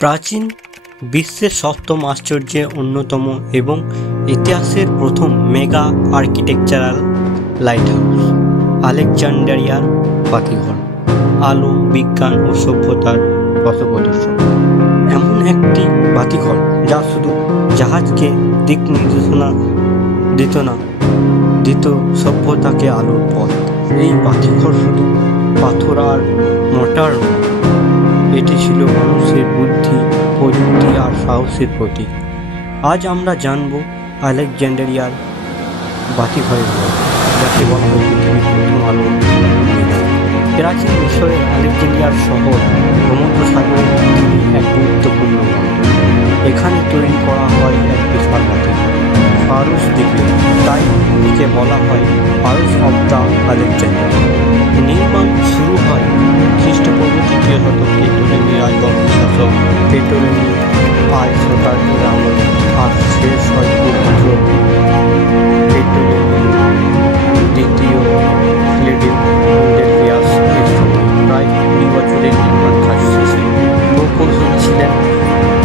প্রাচীন বিশ্বের সপ্তম আশ্চর্যের অন্যতম এবং ইতিহাসের প্রথম মেগা আর্কিটেকচারাল লাইটহাউস আলেকজান্ডারিয়ার বাতিঘর, আলো, বিজ্ঞান ও সভ্যতার পথপ্রদর্শক। এমন একটি বাতিঘর যা শুধু জাহাজকে দিক নির্দেশনা দিত সভ্যতাকে আলোর পথ। এই বাতিঘর শুধু পাথর আর মোটার নয়, এটি ছিল মানুষের বুদ্ধি, প্রযুক্তি আর সাহসের প্রতীক। আজ আমরা জানব আলেকজান্ডারিয়ার বাতিঘরের গল্প, যাকে বলা হয় পৃথিবীর প্রথম আলোর মিনার। প্রাচীন মিশরের আলেকজান্ডারিয়ার শহর সমুদ্র সাগরের পৃথিবীর এক গুরুত্বপূর্ণ বন্দর। এখানে তৈরি করা হয় এক বিশাল বাতিঘর, ফারুস দ্বীপে, তাই একে বলা হয় ফারুস অব দ্য আলেকজান্ডারিয়া। নির্মাণ শুরু হয় খ্রিস্টপূর্ব 3য় শতকে টলেমি রাজবংশের শাসক পেটোলেমি আইসোটাসের আমলে, আর শেষ হয় পবিত্র পেটোলেমি দ্বিতীয় ফিলাডেলফিয়াস এর সময়। প্রায় 20 বছরের নির্মাণ কাজ শেষে প্রকৌশলী ছিলেন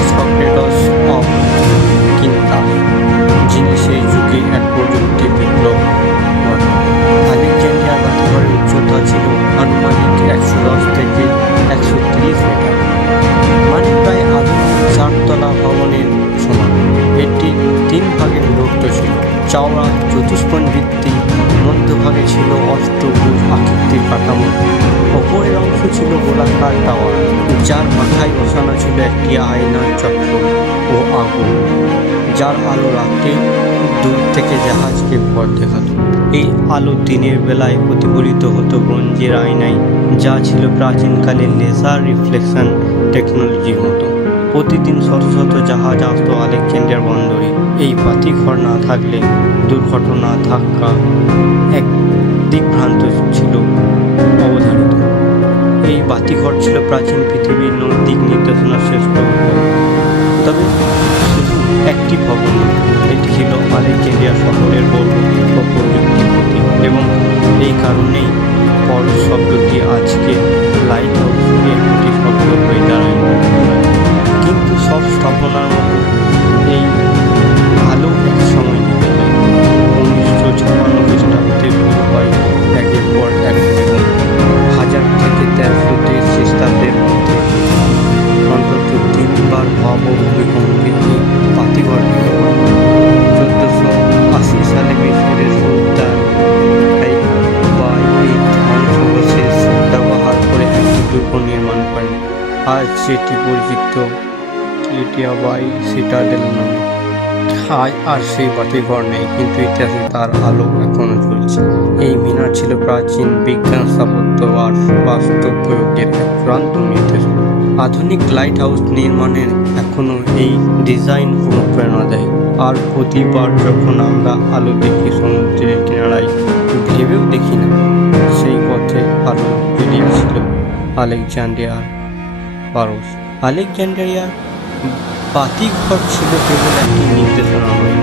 সক্রেটস অব কিনতাস, যিনি সেই যুগে এক প্রযুক্তির বিপ্লব ঘটান। আলেকজান্ডারিয়ার বাতিঘরের উচ্চতা ছিল আনুমানিক 110 থেকে 130 মিটার, মানে প্রায় আধুনিক 4তলা ভবনের সমান। এটি 3 ভাগে বিভক্ত ছিল: চওড়া চতুষ্কোণ ভিত্তি, মধ্যভাগে ছিল অষ্টভুজ আকৃতির কাঠামো, ওপরের অংশ ছিল গোলাকার টাওয়ার, যার মাথায় বসানো ছিল একটি আয়নার চক্র ও আগুন, যার আলো রাতে দূর থেকে জাহাজকে পথ দেখাত। এই আলো দিনের বেলায় প্রতিফলিত হতো ব্রোঞ্জের আয়নায়, যা ছিল প্রাচীনকালের লেজার রিফ্লেকশন টেকনোলজির মতো। প্রতিদিন শত শত জাহাজ আসতো আলেকজান্ডারিয়া বন্দরে। এই বাতিঘর না থাকলে দুর্ঘটনা, ধাক্কা, এক দিকভ্রান্ত ছিল অবধারিত। এই বাতিঘর ছিল প্রাচীন পৃথিবীর দিক নির্দেশনার শ্রেষ্ঠ উপায়। তবে শুধু একটি ভবন, এটি ছিল আলেকজান্ডারিয়া শহরের গৌরব ও প্রযুক্তির প্রতীক, এবং এই কারণেই পরশ শব্দটি আজকে লাইট হাউস এর প্রতি শব্দ হয়ে দাঁড়ায়। কিন্তু সব স্থাপনার মতো এই আলো এক সময় নিভে যায়। 1956 খ্রিস্টাব্দে শুরু হয় একের পর এক এবং 1000 থেকে 1330 খ্রিস্টাব্দের মধ্যে অন্তত 3বার ভয়াবহ ভূমিকম্পে এই বাতিঘর ভেঙে পড়ে। 1480 সালে মিশরের সুলতান এই ধ্বংসাবশেষ ব্যবহার করে একটি দুর্গ নির্মাণ করেন। আজ সেটি পরিচিত ক্লিওপাট্রা সিটাডেল নামে। আজ আর সেই বাতিঘর নেই, কিন্তু ইতিহাসে তার আলো এখনো জ্বলছে। এই মিনার ছিল প্রাচীন বিজ্ঞান, স্থাপত্য আর বাস্তব প্রয়োগের এক চূড়ান্ত নির্দেশক। আধুনিক লাইট হাউস নির্মাণের এখনো এই ডিজাইন অনুপ্রেরণা দেয়। আর প্রতিবার যখন আমরা আলো দেখি সমুদ্রের কিনারায়, ভেবেও দেখি না সেই পথে আলো বেরিয়েছিল আলেকজান্ডারিয়ার ফারুস। আলেকজান্ডারিয়ার বাতিঘর ছিল কেবল একটি নির্দেশনা নয়,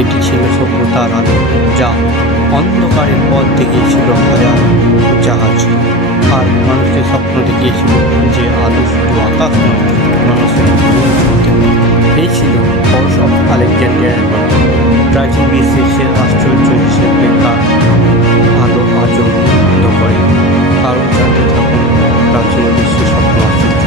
এটি ছিল সভ্যতার আলো, যা অন্ধকারের পথ দেখিয়েছিল হাজার জাহাজ আর মানুষকে স্বপ্ন দেখিয়েছিল যে আলো শুধু আকাশ নয়, মানুষের মন ছুঁতে। এই ছিল ফারুস অব আলেকজান্ডারিয়ার গল্প। প্রাচীন বিশ্বের আশ্চর্য হিসেবে তার আলো আজও মুগ্ধ করে। কারণ জানতে থাকুন প্রাচীন বিশ্বের সপ্তম আশ্চর্য।